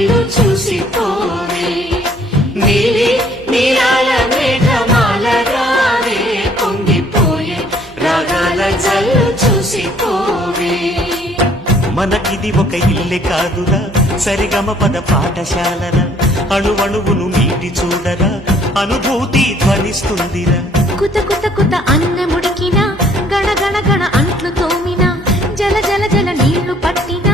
ఇల్లు చూసిపోవే నీలి నీలాల మేఘమాల రావే పొంగిపోయే రాగాల జల్లు చూసిపోవే మనకిది ఒక ఇల్లే కాదురా సరిగమ పద పాఠశాలరా అణువణువును మీటి చూడరా అనుభూతి ధ్వనిస్తుందిరా కుత కుత కుత అన్నముడికినా గణ గణ గణ అంట్లు తోమినా జల జల జల నీళ్లు పట్టినా